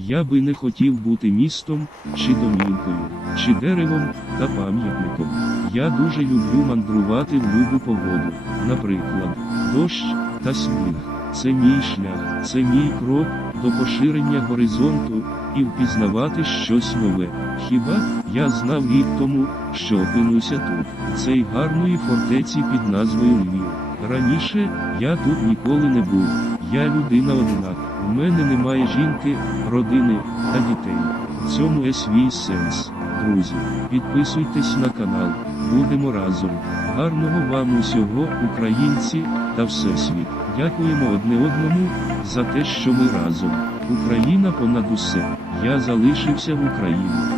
Я би не хотів бути містом, чи домівкою, чи деревом та пам'ятником. Я дуже люблю мандрувати в любу погоду. Наприклад, дощ та сніг. Це мій шлях, це мій крок до поширення горизонту і впізнавати щось нове. Хіба я знав рік тому, що опинуся тут, цей гарної фортеці під назвою Львів. Раніше я тут ніколи не був. Я людина однак. У мене немає жінки, родини та дітей. В цьому є свій сенс. Друзі, підписуйтесь на канал. Будемо разом. Гарного вам усього, українці та всесвіт. Дякуємо одне одному за те, що ми разом. Україна понад усе. Я залишився в Україні.